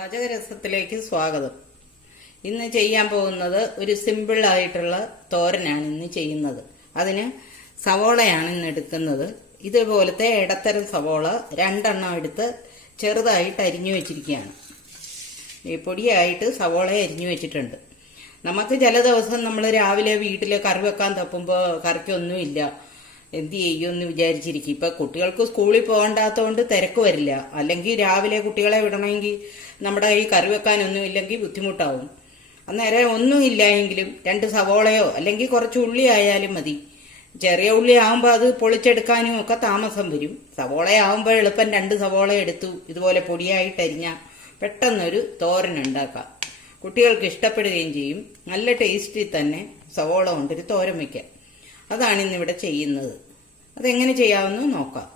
പാചകരസത്തിലേക്ക് സ്വാഗതം. ഇന്ന് ചെയ്യാൻ പോകുന്നത് ഒരു സിമ്പിൾ ആയിട്ടുള്ള തോരനാണ് ഇന്ന് ചെയ്യുന്നത്. അതിന് സവോളയാണ് ഇന്ന് എടുക്കുന്നത്. ഇതുപോലത്തെ ഇടത്തരം സവോള 2 എണ്ണം എടുത്ത് ചെറുതായിട്ട് അരിഞ്ഞു വെച്ചിരിക്കുകയാണ്. ഈ പൊടിയായിട്ട് സവോള അരിഞ്ഞു വെച്ചിട്ടുണ്ട്. നമുക്ക് ചില ദിവസം നമ്മൾ രാവിലെ വീട്ടിൽ കറി വെക്കാൻ തപ്പുമ്പോൾ കറിക്കൊന്നുമില്ല, എന്ത് ചെയ്യുമെന്ന് വിചാരിച്ചിരിക്കും. ഇപ്പം കുട്ടികൾക്ക് സ്കൂളിൽ പോകണ്ടാത്തതുകൊണ്ട് തിരക്ക് വരില്ല. അല്ലെങ്കിൽ രാവിലെ കുട്ടികളെ വിടണമെങ്കിൽ നമ്മുടെ ഈ കറി വെക്കാനൊന്നും ഇല്ലെങ്കിൽ ബുദ്ധിമുട്ടാവും. അന്നേരം ഒന്നും ഇല്ലായെങ്കിലും 2 സവോളയോ അല്ലെങ്കിൽ കുറച്ച് ഉള്ളി ആയാലും മതി. ചെറിയ ഉള്ളി ആകുമ്പോൾ അത് പൊളിച്ചെടുക്കാനും ഒക്കെ താമസം വരും. സവോളയാകുമ്പോൾ എളുപ്പം 2 സവോള എടുത്തു ഇതുപോലെ പൊടിയായിട്ടരിഞ്ഞാൽ പെട്ടെന്നൊരു തോരൻ ഉണ്ടാക്കാം. കുട്ടികൾക്ക് ഇഷ്ടപ്പെടുകയും ചെയ്യും. നല്ല ടേസ്റ്റിൽ തന്നെ സവോള കൊണ്ടൊരു തോരൻ വയ്ക്കാം. അതാണ് ഇന്നിവിടെ ചെയ്യുന്നത്. അതെങ്ങനെ ചെയ്യാമെന്ന് നോക്കാം.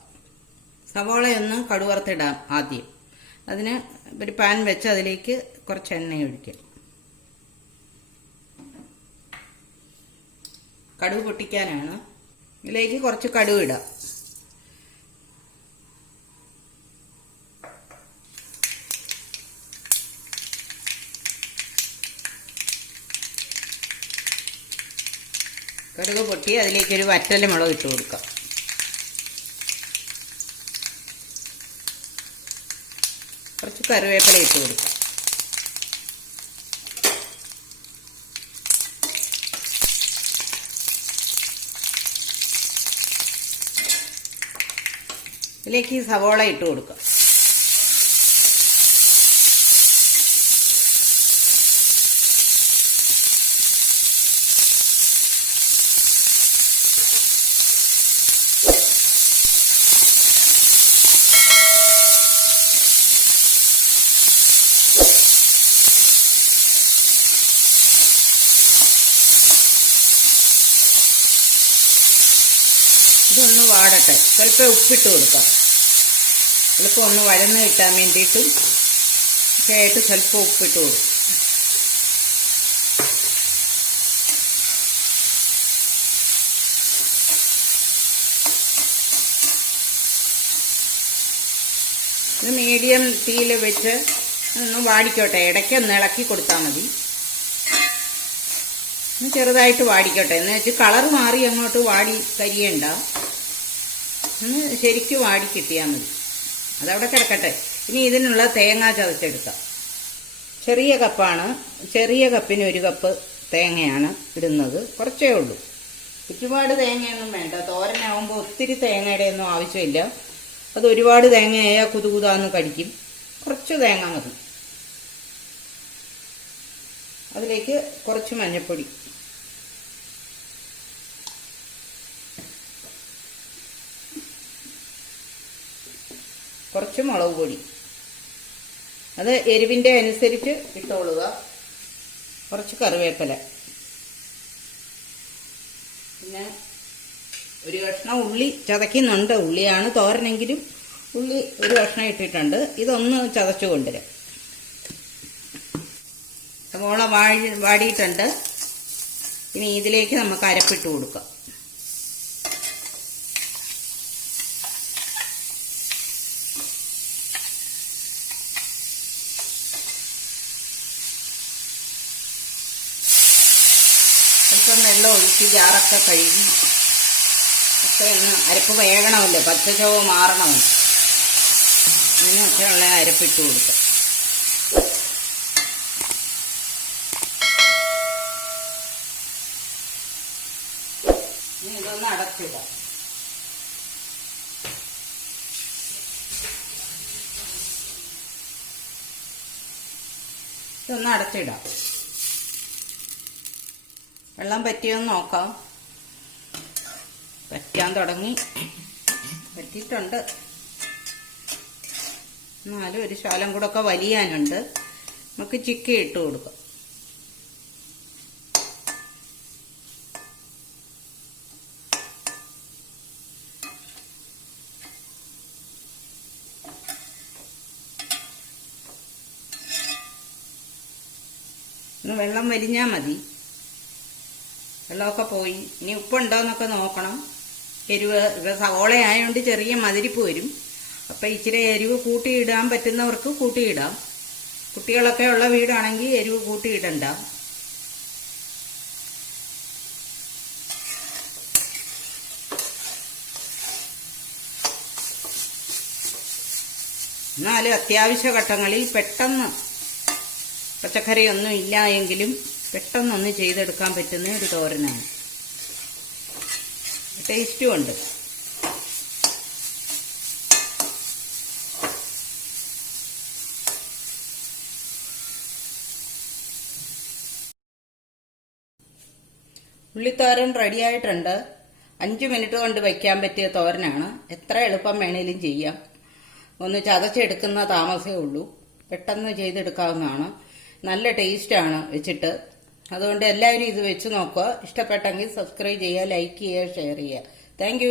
സവോളയൊന്ന് കടുവറുത്തിടാം. ആദ്യം അതിന് ഒരു പാൻ വെച്ച് അതിലേക്ക് കുറച്ച് എണ്ണ ഒഴിക്കാം. കടുക് പൊട്ടിക്കാനാണ്. ഇതിലേക്ക് കുറച്ച് കടുക് ഇടാം. കടുക് പൊട്ടി അതിലേക്കൊരു വറ്റൽമുളക് ഇട്ട് കൊടുക്കാം. കുറച്ച് കറിവേപ്പില ഇട്ട് കൊടുക്കാം. ഇതിലേക്ക് സവോള ഇട്ട് കൊടുക്കാം. ഇതൊന്ന് വാടട്ടെ. ചിലപ്പോൾ ഉപ്പിട്ട് കൊടുക്കാം. ചിലപ്പോൾ ഒന്ന് വഴന്ന് കിട്ടാൻ വേണ്ടിയിട്ടും ഒക്കെ ആയിട്ട് ചിലപ്പോൾ ഉപ്പിട്ട് കൊടുക്കും. ഇത് മീഡിയം തീയിൽ വെച്ച് ഒന്ന് വാടിക്കോട്ടെ. ഇടയ്ക്കൊന്ന് ഇളക്കി കൊടുത്താൽ മതി. ചെറുതായിട്ട് വാടിക്കോട്ടെ. എന്ന് വെച്ച് കളർ മാറി അങ്ങോട്ട് വാടി കരിയണ്ട. ഒന്ന് ശരിക്കും വാടി കിട്ടിയാൽ മതി. അതവിടെ കിടക്കട്ടെ. ഇനി ഇതിനുള്ള തേങ്ങ ചതച്ചെടുക്കാം. ചെറിയ കപ്പാണ്. ചെറിയ കപ്പിന് 1 കപ്പ് തേങ്ങയാണ് ഇടുന്നത്. കുറച്ചേ ഉള്ളൂ. ഒരുപാട് തേങ്ങയൊന്നും വേണ്ട. തോരനാവുമ്പോൾ ഒത്തിരി തേങ്ങയുടെ ഒന്നും ആവശ്യമില്ല. അത് ഒരുപാട് തേങ്ങയായാൽ കുതുകുതാന്ന് കടിക്കും. കുറച്ച് തേങ്ങ മതി. അതിലേക്ക് കുറച്ച് മഞ്ഞൾപ്പൊടി, കുറച്ച് മുളക് പൊടി, അത് എരിവിൻ്റെ അനുസരിച്ച് ഇട്ടോളുക. കുറച്ച് കറിവേപ്പില, പിന്നെ ഒരു കഷ്ണം ഉള്ളി ചതയ്ക്കുന്നുണ്ട്. ഉള്ളിയാണ് തോരനെങ്കിലും ഉള്ളി ഒരു കഷ്ണം ഇട്ടിട്ടുണ്ട്. ഇതൊന്ന് ചതച്ചു കൊണ്ടുവരാം. സവോള വാടിയിട്ടുണ്ട്. ഇനി ഇതിലേക്ക് നമുക്ക് അരപ്പിട്ട് കൊടുക്കാം. അല്പം വെള്ളം ഒഴിച്ച് ജാറൊക്കെ കഴുകി ഒക്കെ ഒന്ന് അരപ്പ് വേകണമല്ലോ, പച്ചച്ചോവ മാറണമല്ലോ. അതിനൊക്കെ ഉള്ള അരപ്പിട്ട് കൊടുക്കാം. ഇതൊന്ന് അടച്ചിടാം. ഇതൊന്ന് അടച്ചിടാം. വെള്ളം പറ്റിയൊന്ന് നോക്കാം. പറ്റാൻ തുടങ്ങി. പറ്റിയിട്ടുണ്ട്. എന്നാലും ഒരു ശകലം കൂടെ ഒക്കെ വലിയാനുണ്ട്. നമുക്ക് ചിക്കൻ ഇട്ട് കൊടുക്കാം. ഒന്ന് വെള്ളം വലിഞ്ഞാൽ മതി. വെള്ളമൊക്കെ പോയി. ഇനി ഉപ്പുണ്ടോയെന്നൊക്കെ നോക്കണം. എരിവ് സവോള ആയതുകൊണ്ട് ചെറിയ മതിരിപ്പ് വരും. അപ്പം ഇച്ചിരി എരിവ് കൂട്ടിയിടാൻ പറ്റുന്നവർക്ക് കൂട്ടിയിടാം. കുട്ടികളൊക്കെ ഉള്ള വീടാണെങ്കിൽ എരിവ് കൂട്ടിയിടണ്ട. എന്നാലും അത്യാവശ്യ ഘട്ടങ്ങളിൽ പെട്ടെന്ന് പച്ചക്കറിയൊന്നും ഇല്ല എങ്കിലും പെട്ടെന്നൊന്ന് ചെയ്തെടുക്കാൻ പറ്റുന്ന ഒരു തോരനാണ്. ടേസ്റ്റും ഉണ്ട്. ഉള്ളിത്തോരൻ റെഡിയായിട്ടുണ്ട്. 5 മിനിറ്റ് കൊണ്ട് വയ്ക്കാൻ പറ്റിയ തോരനാണ്. എത്ര എളുപ്പം വേണേലും ചെയ്യാം. ഒന്ന് ചതച്ചെടുക്കുന്ന താമസമേ ഉള്ളൂ. പെട്ടെന്ന് ചെയ്തെടുക്കാവുന്നതാണ്. നല്ല ടേസ്റ്റാണ് വെച്ചിട്ട്. അതുകൊണ്ട് എല്ലാവരും ഇത് വെച്ച് നോക്കുക. ഇഷ്ടപ്പെട്ടെങ്കിൽ സബ്സ്ക്രൈബ് ചെയ്യുക, ലൈക്ക് ചെയ്യുക, ഷെയർ ചെയ്യുക. താങ്ക്